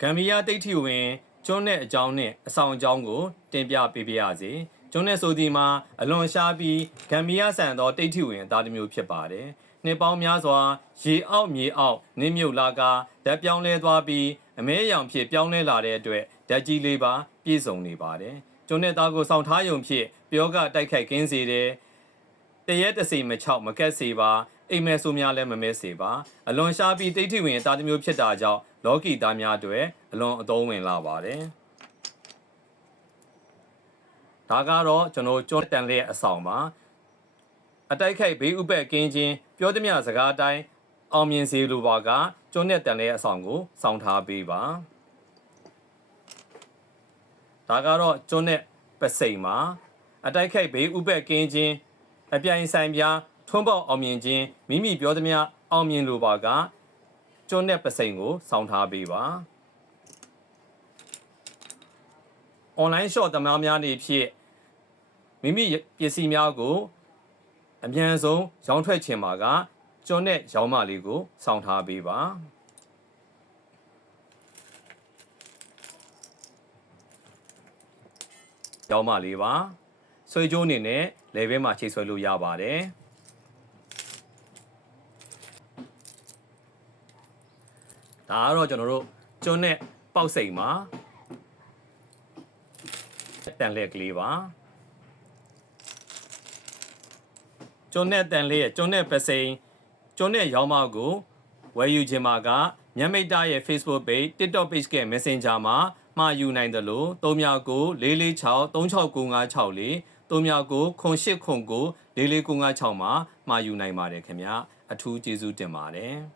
ဂမ်ဘီယာတိတ်ထီဝင်ကျွန်းတဲ့အကြောင်းနဲ့အဆောင်အကြောင်းကို တင်ပြပေးပါရစေကျွန်းတဲ့ဆိုဒီမှာအလွန်ရှားပြီးဂမ်ဘီယာဆန်သောတိတ်ထီဝင်အသားတစ်မျိုးဖြစ်ပါတယ်နှစ်ပေါင်းများစွာရေအောက်မြေအောက်နင်းမြုပ်လာကဓာတ်ပြောင်းလဲသွားပြီးအမဲရောင်ဖြစ်ပြောင်းလဲလာတဲ့အတွက်ဓာတ်ကြီးလေးပါပြည့်စုံနေပါတယ်ကျွန်းတဲ့သားကိုစောင့်ထားယုံဖြစ်ပြောကတိုက်ခိုက်ကင်းစေတယ်တရက်တစီမချောက်မကက်စေပါအိမ်မဲဆိုးများလည်းမမဲစေပါအလွန်ရှားပြီးတိတ်ထိဝင်သားတစ်မျိုးဖြစ်တာကြောင့် လော်ကီသားများအတွက်အလွန်အသုံးဝင်လာပါတယ်ဒါကတော့ကျွန်တော်ကျွန်းတန်လေးရဲ့အဆောင်ပါအတိုက်ခိုက်ဘေးဥပက်ကင်းချင်းပြောသမျှစကားအတိုင်းအောင်မြင်စေလိုပါကကျွန်းနဲ့တန်လေးရဲ့အဆောင်ကိုစောင့်ထားပေးပါဒါကတော့ကျွန်းနဲ့ပစိန်ပါအတိုက်ခိုက်ဘေးဥပက်ကင်းချင်းအပြိုင်ဆိုင်ပြားထွန်းပေါက်အောင်မြင်ခြင်းမိမိပြောသမျှအောင်မြင်လိုပါက ကျွန်းတဲ့ပစိန်ကိုစောင့်ထားပေးပါအွန်လိုင်း shop သမားများနေဖြင့်မိမိပစ္စည်းများကိုအမြန်ဆုံးရောင်းထွက်ခြင်းပါကကျွန်းတဲ့ရောင်းမလေးကိုစောင့်ထားပေးပါရောင်းမလေးပါဆွေးကြိုးအနေနဲ့ level မှာချိတ်ဆွဲလို့ရပါတယ် ဒါကတော့ကျွန်တော်တို့ကျွန်းနဲ့ပေါက်စိမ်မှာတန်လက်ကလေးပါကျွန်းနဲ့တန်လေးရဲ့ကျွန်းနဲ့ပစိန်ကျွန်းနဲ့ရောင်းမကိုဝယ်ယူခြင်းမှာကညမိတ်တာရဲ့ Facebook page TikTok page က Messenger မှာမှာယူနိုင်တယ်လို့39ကို446 36956 39ကို0809 44956မှာမှာယူနိုင်ပါတယ်ခင်ဗျာအထူးကျေးဇူးတင်ပါတယ်